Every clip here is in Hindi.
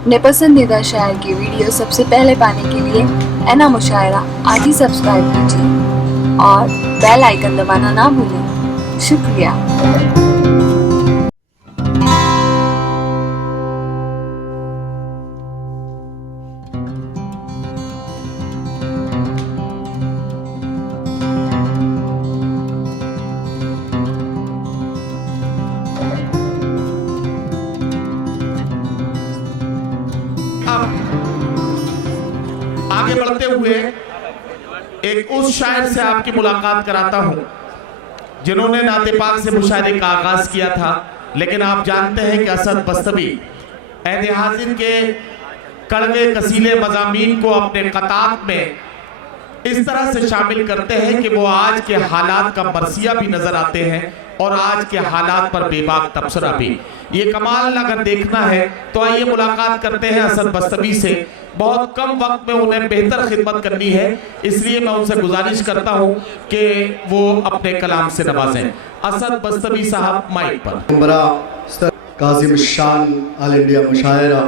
अपने पसंदीदा शायर की वीडियो सबसे पहले पाने के लिए एना मुशायरा आज ही सब्सक्राइब कीजिए और बेल आइकन दबाना ना भूलें। शुक्रिया। आगे बढ़ते हुए एक उस शायर से आपकी मुलाकात कराता हूं जिन्होंने नाते पाक से मुशायरे का आगाज किया था, लेकिन आप जानते हैं कि असद बस्तवी अहद हाजिर के कड़वे कसीले मज़ामीन को अपने क़तात में इस तरह से शामिल करते हैं कि वो आज के हालात का बरसिया भी नजर आते हैं और आज के हालात पर बेबाक तबसरा भी। ये कमाल अगर देखना है तो आइए मुलाकात करते हैं असद बस्तवी से। बहुत कम वक्त में उन्हें बेहतर खिदमत करनी है, इसलिए मैं उनसे गुजारिश करता हूं कि वो अपने कलाम से नवाजें। असद बस्तवी साहब माइक पर। काज़िम शान ऑल इंडिया मुशायरा।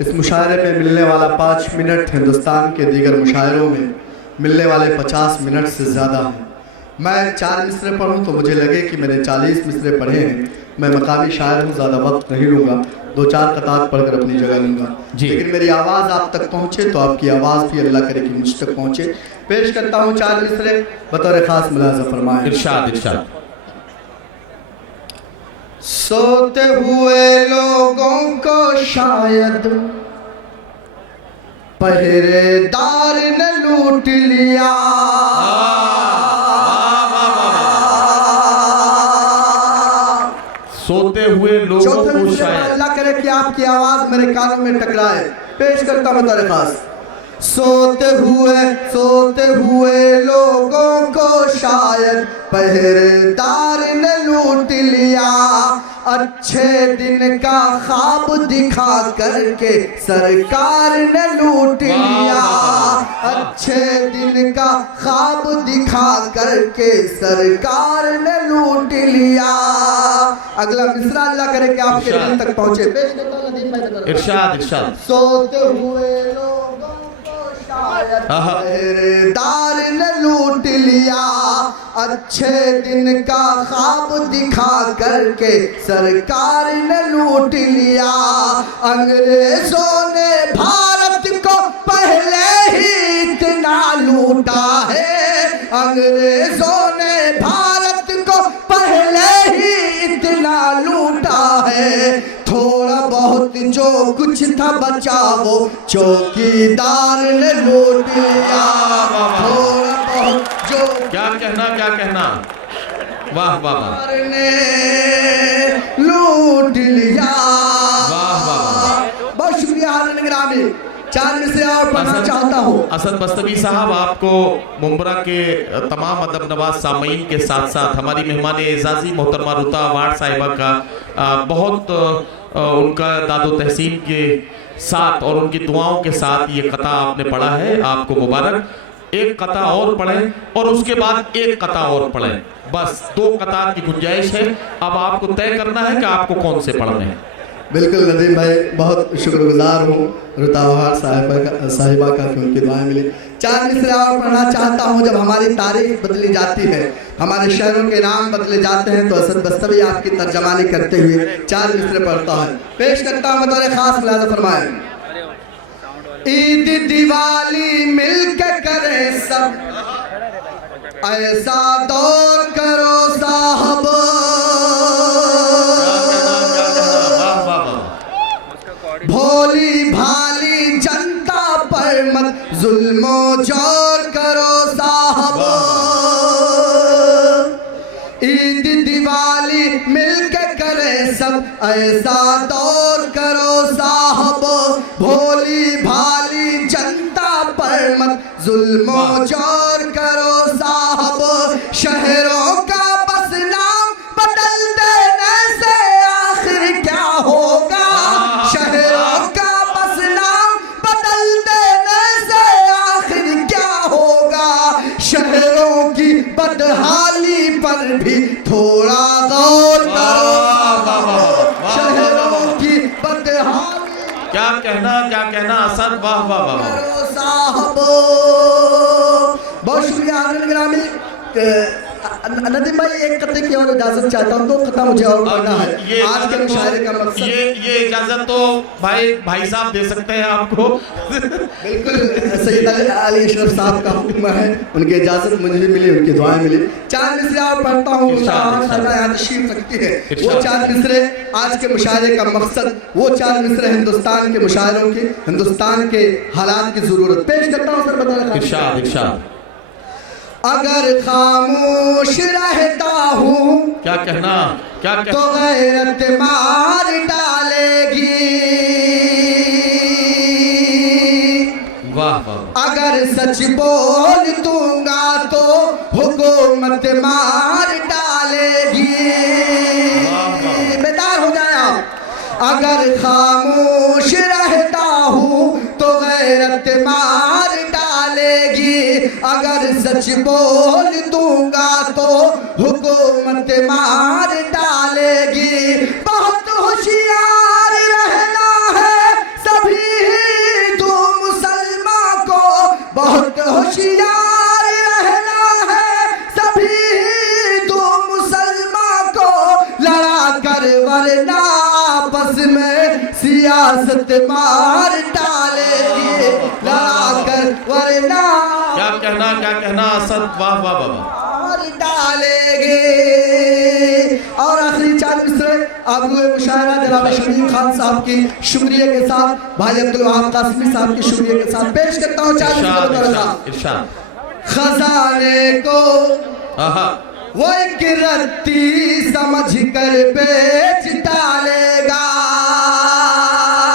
इस मुशायरे में मिलने वाला 5 मिनट हिंदुस्तान के दीगर मुशायरों में मिलने वाले 50 मिनट से ज़्यादा है। मैं 4 मिसरे पढ़ूँ तो मुझे लगे कि मैंने 40 मिसरे पढ़े हैं। मैं मकामी शायर हूँ, ज़्यादा वक्त नहीं लूँगा, 2-4 कतार पढ़कर अपनी जगह लूँगा, लेकिन मेरी आवाज़ आप तक पहुँचे तो आपकी आवाज़ भी अल्लाह करे कि मुझ तक पहुँचे। पेश करता हूँ 4 मिसरे बतौर ख़ास मुलाज़ा फरमाएं। इरशाद इरशाद। सोते हुए लोगों को शायद पहरेदार ने लूट लिया, सोते हुए लोगों को शायद अल्लाह करे कि आपकी आवाज मेरे कानों में टकराए। पेश करता हूं बतौर खास। सोते हुए लोगों को शायद पहरेदार ने लूट लिया, अच्छे दिन का ख्वाब दिखा करके सरकार ने लूट लिया, अच्छे दिन का ख्वाब दिखा करके सरकार ने लूट लिया। अगला मिसरा अल्लाह करे कि आपके दिल तक पहुंचे। इरशाद इरशाद। सोते हुए लोगों पहरेदार ने लूट लिया, अच्छे दिन का ख्वाब दिखा करके सरकार ने लूट लिया। अंग्रेजों ने भारत को पहले ही इतना लूटा है, अंग्रेजों ने भारत को पहले ही इतना लूटा है, थोड़ा बहुत जो कुछ था बचा वो चौकीदार ने लूट लिया। थोड़ा बहुत जो क्या कहना, वाह वाह वाह, ने लूट लिया। वाह वाह। बहुत शुक्रिया निगरानी। 4 मिसरे और पढ़ना चाहता हूँ। असद बस्तवी साहब, आपको मुंबरा के तमाम अदब नवाज सामीन के साथ साथ हमारी मेहमान एजाजी मोहतरमा रुता अवार्ड साहिबा का बहुत उनका दादो तहसीन के साथ और उनकी दुआओं के साथ ये कता आपने पढ़ा है, आपको मुबारक। एक कता और पढ़ें और उसके बाद एक कता और पढ़ें, बस 2 कतार की गुंजाइश है। अब आपको तय करना है कि आपको कौन से पढ़ने हैं। बिल्कुल नदीम भाई, बहुत शुक्रगुजार हूँ रुतावहार साहिबा का कि उनकी दुआएं मिली। 4 मिसरे और पढ़ना चाहता हूँ। जब हमारी तारीख बदली जाती है, हमारे शहरों के नाम बदले जाते हैं, तो असद बस्तवी आपकी तर्जमानी करते हुए 4 मिसरे पढ़ता है। पेश करता हूँ बतौर खास मुलाज़ा फरमाएं। ईद दिवाली मिलके करे सब, ऐसा दौर करो साहब, भोली भाली जनता पर मत जुल्मो जोर करो साहब, ईद दिवाली मिलके करे सब, ऐसा दौर करो साहब, भोली भाली जनता पर मत जुल्मो जोर करो साहब, शहरों का बस नाम बदल देने से आखिर क्या होगा, शहरों का बस नाम बदल देने से आखिर क्या होगा, शहरों की बदहाली पर भी थोड़ा गौर करो, शहरों की बदहाली क्या कहना असद, वाह वाह वाह। करो साहबो, बहुत शुक्रिया हाज़िर गिरामी। नदीम भाई एक कते की और इजाजत चाहता हूँ, 2 कता मुझे और पढ़ना है। आज के मुशायरे का मकसद ये इजाजत तो भाई साहब दे सकते हैं आपको। बिल्कुल सैयद अली अशरफ साहब का हुक्म है, उनकी इजाजत मुझे भी मिली, उनकी दुआएं मिली। 4 मिसरे और पढ़ता हूँ, तशरीफ रखती है। वो 4 मिसरे आज के मुशायरे का मकसद, वो 4 मिसरे हिंदुस्तान के मुशायरों की, हिंदुस्तान के हालात की जरूरत पेश करता हूँ। सर बता इरशाद। अगर खामोश रहता हूँ क्या कहना तो गैरत मार डालेगी, वाह वाह। अगर सच बोल दूंगा तो हुकूमत मार डालेगी। बेदार हो जाए आप। अगर खामोश रहता हूँ तो गैरत मार डालेगी, अगर सच बोल दूंगा तो हुकूमत मार डालेगी। बहुत होशियार रहना है सभी हिंदू मुसलमान को, बहुत होशियार रहना है सभी हिंदू मुसलमान को, लड़ा कर वरना आपस में सियासत मार डालेगी, लड़ा कर वरना क्या कहना असद, वाह वाह वाह। मार डालेगी। और आखिरी 4 मिसरे अबू मुशायरा जनाब शमीम खान साहब की शुक्रिया के साथ, भाई अब्दुल वहाब कासमी साहब की शुक्रिया के साथ पेश करता हूँ। 4 मिसरे। खजाने को वो एक रत्ती समझ कर बेच डालेगा,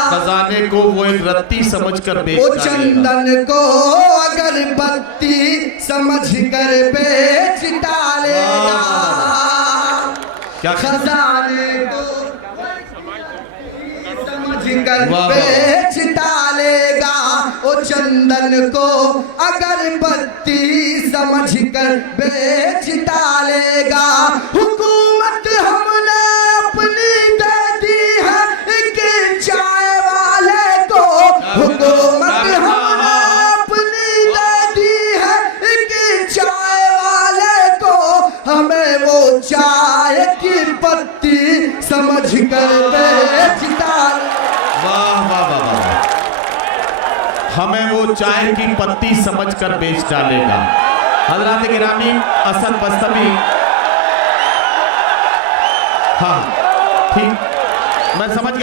खजाने को वो एक रत्ती समझ कर बेच वो डालेगा, चंदन को अगरबत्ती समझ कर बेच डालेगा। क्या खजाने को समझ कर बेच डालेगा, वो चंदन को अगरबत्ती समझ कर बेच डालेगा। हुकूमत हमने अपनी दे दी है एक चाय वाले को, हुकूमत हमने अपनी दे दी है एक चाय वाले को, हमें वो चाय की पत्ती समझ कर बेच डालेगा। वाह वाह वाह वाह। हमें वो चाय की पत्ती समझकर बेच डालेगा। हजरात गिरामी, असद बस्तवी, हाँ ठीक, मैं समझ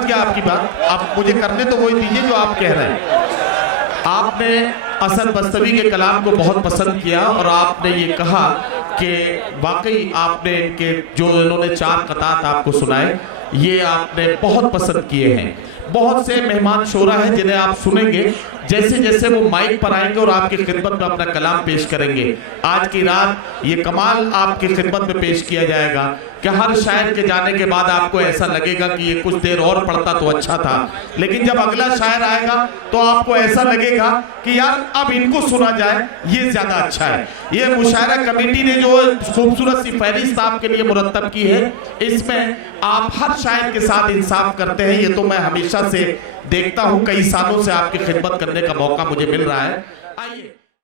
गया आपकी बात। आप मुझे करने तो वही दीजिए जो आप कह रहे हैं। आपने असद बस्तवी के कलाम को बहुत पसंद किया और आपने ये कहा कि वाकई आपने इनके जो इन्होंने 4 कतात आपको सुनाए, ये आपने बहुत पसंद किए हैं। बहुत से मेहमान शोरा हैं जिन्हें आप सुनेंगे जैसे जैसे वो माइक पर आएंगे और आपकी खिदमत में अपना कलाम पेश करेंगे। आज की रात ये कमाल आपकी खिदमत में पेश किया जाएगा कि हर शायर के जाने के बाद आपको ऐसा लगेगा कि ये कुछ देर और पढ़ता तो अच्छा था, लेकिन जब अगला शायर आएगा तो आपको ऐसा लगेगा कि यार अब इनको सुना जाए, ये ज्यादा अच्छा है। ये मुशायरा कमेटी ने जो खूबसूरत सी फहरिस्त आपके लिए मुरत्तब की है, इसमें आप हर शायर के साथ इंसाफ करते हैं। ये तो मैं हमेशा से देखता हूँ, कई सालों से आपकी खिदमत करने का मौका मुझे मिल रहा है। आइए।